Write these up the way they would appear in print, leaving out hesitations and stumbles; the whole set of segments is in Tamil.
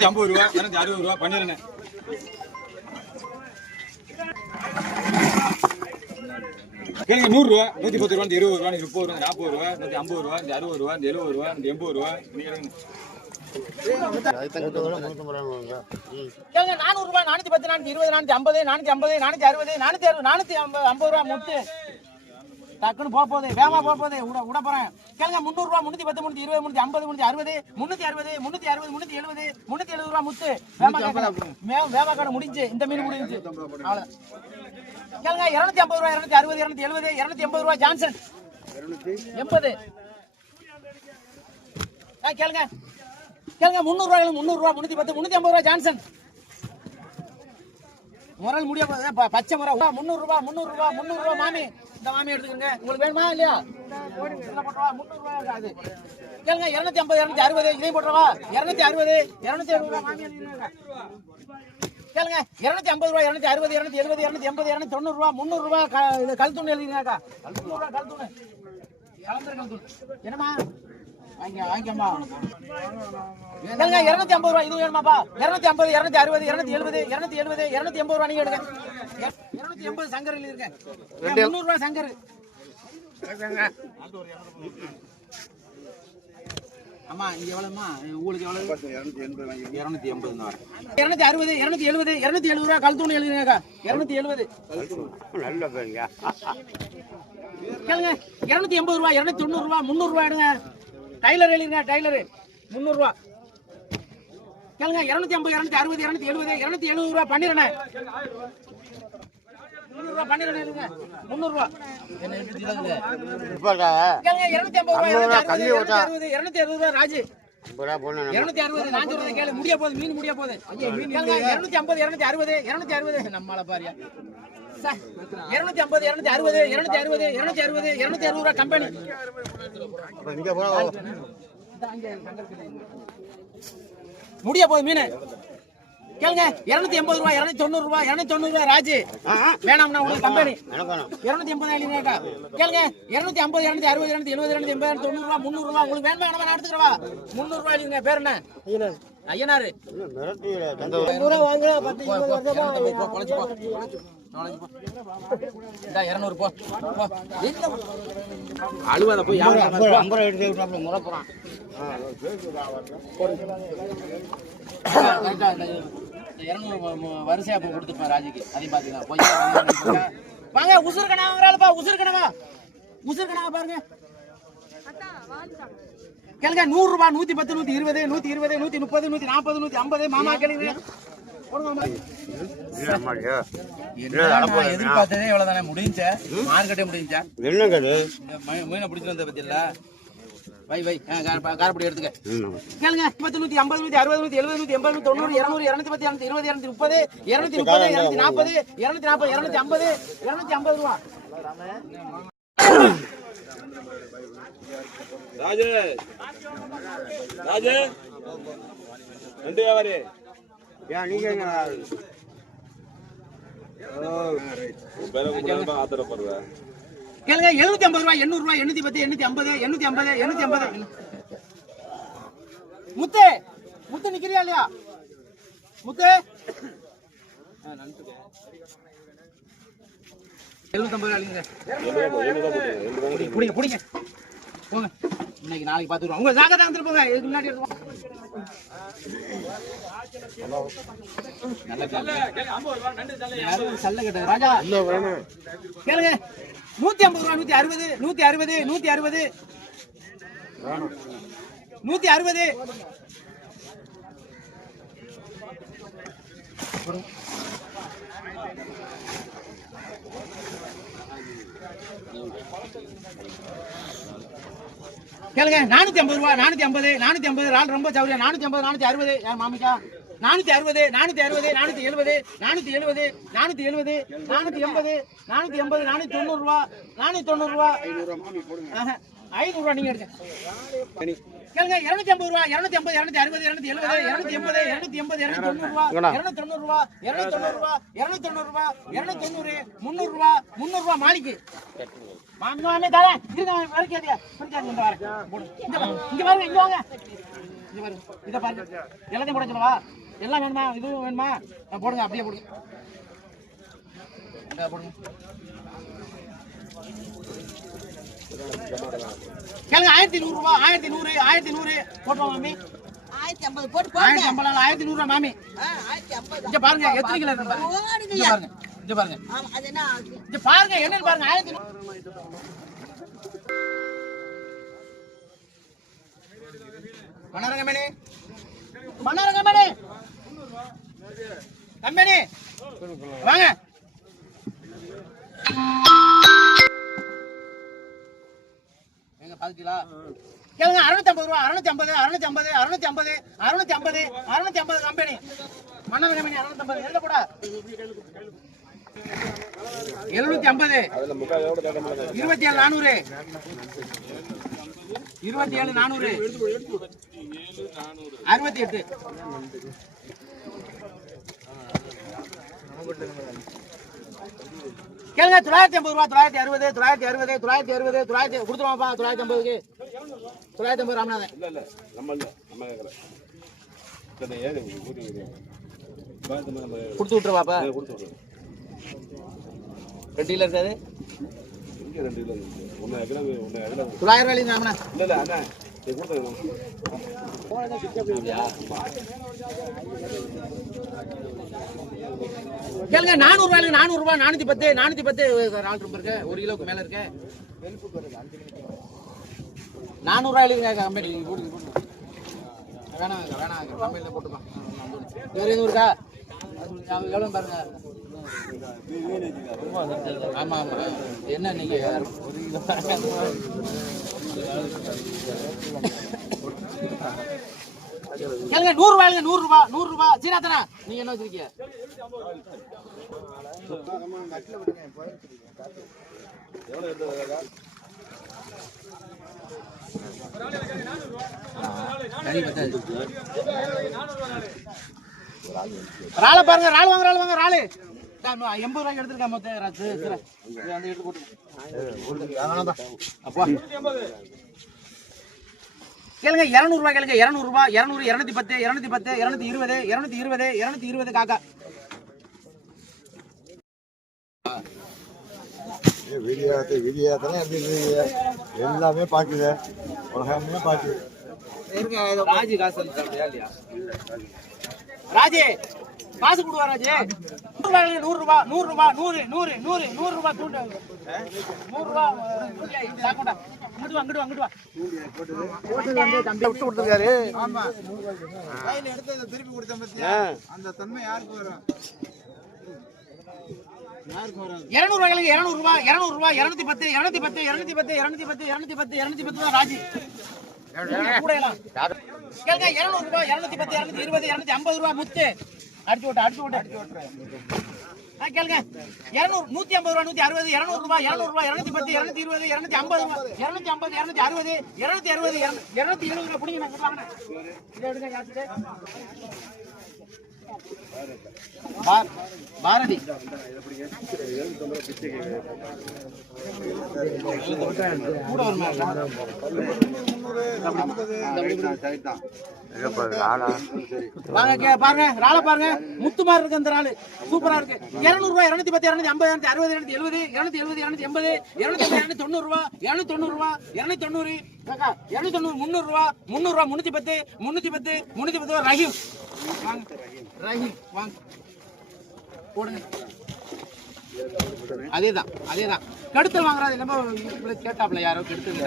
50 ரூபா 260 ரூபா பண்ணிருங்க. கேளுங்க 100 ரூபா 110 ரூபா 20 ரூபா 30 ரூபா 40 ரூபா 150 ரூபா 60 ரூபா 70 ரூபா 80 ரூபா கேளுங்க 400 ரூபா 410 420 450 450 460 450 ரூபா முட்டு டக்குன்னு போகுது வேகமா போகுது விட போறேன். கேளுங்க 300 ரூபா 310 320 350 360 360 360 370 ரூபா முத்து வேகமா கடை முடிஞ்சு இந்த மீன் முடிஞ்சு. கேளுங்க 250 ரூபா 260 270 280 ரூபா ஜான்சன் 80. கேளுங்க கேளுங்க 300 ரூபா 310 350 ரூபா ஜான்சன் முரல் முடிய பச்சை முறை 300 ரூபா 300 ரூபா 300 ரூபா மாமி இந்த மாமி எடுத்துக்கங்க. உங்களுக்கு வேணுமா இல்லையா? 300 ரூபா அது. கேளுங்க 250 260 இதையும் போட்டுறவா 260 270 ரூபா மாமி எழுதிருங்க. கேளுங்க 250 ரூபா 260 270 280 290 ரூபா 300 ரூபா கல் துணி எழுதிருங்கக்கா. 300 ரூபா கல் துணி கலந்துரு கல் துணி என்னமா வாங்கிக்கம்மா. கேளுங்க 250 ரூபா இது வேணுமாப்பா 250 260 270 270 280 ரூபா நீங்க எடுங்க. 280 சங்கர் எழுதிருங்க. 300 ரூபா சங்கர். அம்மா இங்க எவ்வளவுமா உங்களுக்கு எவ்வளவு 280 தான் 260 270 270 ரூபா கல் தூண் எழுதிருங்கக்கா. 270 நல்ல பேருங்க. கேளுங்க 280 ரூபா 290 ரூபா 300 ரூபா எடுங்க. டைலர் எழுதிருங்க. டைலர் 300 ரூபா. கேளுங்க 250 260 270 270 ரூபா பண்ணிடுறேன். 300 ரூபா பண்ணிடுறேன் எழுதுங்க. 300 ரூபா என்ன கேளுங்க 250 ரூபா 260 260 ரூபா ராஜு 260 400 கேளு முடிய போகுது மீன் முடிய போகுது. கேளுங்க 250 260 260 நம்மால பாரியா 250 260 260 260 260 ரூபா கம்பெனி முடிய போகுது மீன். கேளுங்க 280 ரூபா 290 ரூபா 290 ரூபா ராஜு வேணாம்னா உங்களுக்கு கம்பெனி 280 எழுதிருக்கா. கேளுங்க 250 260 270 280 290 ரூபா 300 ரூபா உங்களுக்கு வேணுமா வேணாமா நான் எடுத்துக்கிறவா 300 ரூபா எழுதிருங்க. பேர் என்ன? ஐயனாரு. 200 வாங்க 10 வருஷமா பொழைச்சு போ 200 போ அழுவாத போய் 50 எடுத்து விட்டாப்ல முறை போறான். வரிசையா போய் கொடுத்துருப்பேன் ராஜுக்கு. அதையும் பாத்தீங்கன்னா வாங்க உசுறு கணா வாங்குறாளுப்பா. உசுறு கணவா பாருங்க. கேளுங்க 100 ரூபா 110 120 120 130 140 150 மாமா கேளுங்க. எதிர்பார்த்ததே எவ்வளவுதானே முடிஞ்சா மார்க்கெட்டே முடிஞ்சா மீனை பிடிச்சிட்டு வந்த பத்தி இல்ல வை காரப்படி எடுத்துக்க. கேளுங்க 150 160 170 180 190 200 210 220 230 230 240 240 250 ரூபா. ராஜே ரெண்டு வியாபாரி நீங்க ஆத்திரப்படுற. கேளுங்க 750 ரூபா 800 ரூபா 810 850 850 முத்து நிக்கிறியா இல்லையா முத்து? 750 ரூபா புடிங்க போங்க. இன்னைக்கு நாளைக்கு பாத்துருவோம். உங்க ஜாக்கிரதை வந்துட்டு போங்க. இதுக்கு முன்னாடி சல்ல கேட்ட ராஜா கேளுங்க 150 ரூபா 160 160 160 160 கேளுங்க 450 ரூபா 450 ரால் ரொம்ப சௌரியா 450 460 ஏன் மாமிக்கா 460 460 470 470 470 480 480 490 ரூபா 490 ரூபா 500 ரூபா நீங்க எடுங்க. கேளுங்க 250 ரூபா 250 260 270 280 280 290 ரூபா 290 ரூபா 290 ரூபா 290 ரூபா 290 300 ரூபா 300 ரூபா மாலிக்கு மாமே தரேன் இருங்க வரைக்கும் இங்க பாருங்க இங்க வாங்க இங்க பாருங்க, இதை பாருங்க, எல்லாத்தையும் போட சொல்லவா? எல்லாம் வேணுமா? இதுவும் வேணுமா? போடுங்க, அப்படியே போடுங்க. போடுங்க. கேளுங்க, 1100 ரூபா, 1100, 1100 போட்டுருவோம் மாமி. 1050 போட்டு 1050, 1100 ரூபா மாமி. 1050. இங்க பாருங்க, எத்தனை கிலோ இருக்கு பாருங்க. இங்க பாருங்க, இங்க பாருங்க, ஆமா, அது என்ன ஆகுது? இங்க பாருங்க, என்னன்னு பாருங்க. 1100. மணரங்கமணி, மணரங்கமணி, கம்பெனி வாங்க. எங்க பாத்துட்டீங்களா? கேளுங்க, 650 ரூபா, 650, 650, 650, 650, 650 கம்பெனி. மன்னர் கம்பெனி 650. எந்த கூட 750, 27400, 27400, 68. கேளுங்க, 950 ரூபா, 960, 960, 960, 960 கொடுத்துருவாப்பா. 950க்கு 950 ராமநாதன். இல்ல நம்ம கேட்கல. கொடுத்து விட்டுருவாப்பா. ரெண்டு கிலோ இருக்காது. 900 ரூபாய் ராமனா. இல்ல அண்ணா கேளுங்க, 400 ரூபாய், 400 ரூபாய், 410, 410 நாலு ரூபாய் இருக்கு. 1 கிலோக்கு மேல இருக்கு. 400 ரூபாய் கம்பெனி வேணாம் கம்பெனில போட்டுப்பான். வேற எதுவும் இருக்கா? எவ்வளவு பாருங்க. ஆமா என்ன நீங்க கேளுங்க, 100 ரூபாய், 100 ரூபாய். சீனாத்தனா நீங்க என்ன வச்சிருக்கீங்க? ராளை பாருங்க, ராளு வாங்க ராளு 80 ரூபாய்க்கு எடுத்துருக்கேன். மொத்தம் எடுத்து போட்டு அப்பா. கேளுங்க, 200 ரூபாய் கேளுங்க, 200 ரூபாய், 200, 210, 210, 220, 220, 220 காக்கா. எல்லாமே பாக்குது, உலகமே பாக்குது. ராஜி காசு ராஜி காசு கொடுவா ராஜி. 100 ரூபாய், 100 ரூபாய், 100 ரூபாய், 100 100 ரூபாய் தூண்டு. 100 ரூபாய் அங்கிட்டு வா. தம்பி விட்டு கொடுத்துருக்காரு. ஆமா, கையில எடுத்து திருப்பி கொடுத்த பத்தியா அந்த தன்மை யாருக்கு வரும்? 200 ரூபாய், 200 ரூபாய், 200 ரூபாய், 210, 210, 210, 210, 210, 210 தான் ராஜி. கூடையலாம் கேளுங்க, 200 ரூபாய், 210, 220, 250 ரூபாய் முத்து. அடிச்சு விட்டு கேளுங்க, 200, 150 ரூபாய், 160, 200 ரூபாய், 200 ரூபாய், 210, 220, 250 ரூபாய், 250, 260, 260, 270 ரூபாய் பிடிங்க. இதை எடுங்க காசுட்டு. பாரதி கூட வருமா? பாருங்க ராளை பாருங்க, முத்து மாதிரி இருக்கு அந்த ராளு, சூப்பரா இருக்கு. 200 ரூபாய், 210, 250, 260, 270, 270, 280, 290 ரூபாய், 290 ரூபாய், 290, 290, 300 ரூபாய், 300 ரூபாய், 310, 310, 310 ரஹீம் வாங்க போடுங்க. அதேதான் கெடுத்தல் வாங்குறது நம்ம கேட்டாப்ல யாரோ கெடுத்தல்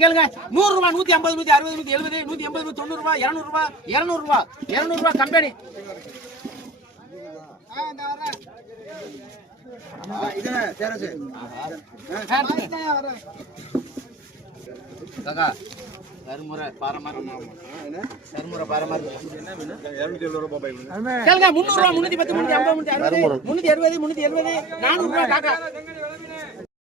கேளுங்க. 100 ரூபாய், 150, 160, 170, 180, 190 ரூபாய், 200 ரூபாய், 200 ரூபாய், 200 ரூபாய் கம்பெனி. கருமுறை பாரமாரி கேளுங்க. 300 ரூபாய், 310, 350, 360, 370, 400 ரூபாய் காக்கா.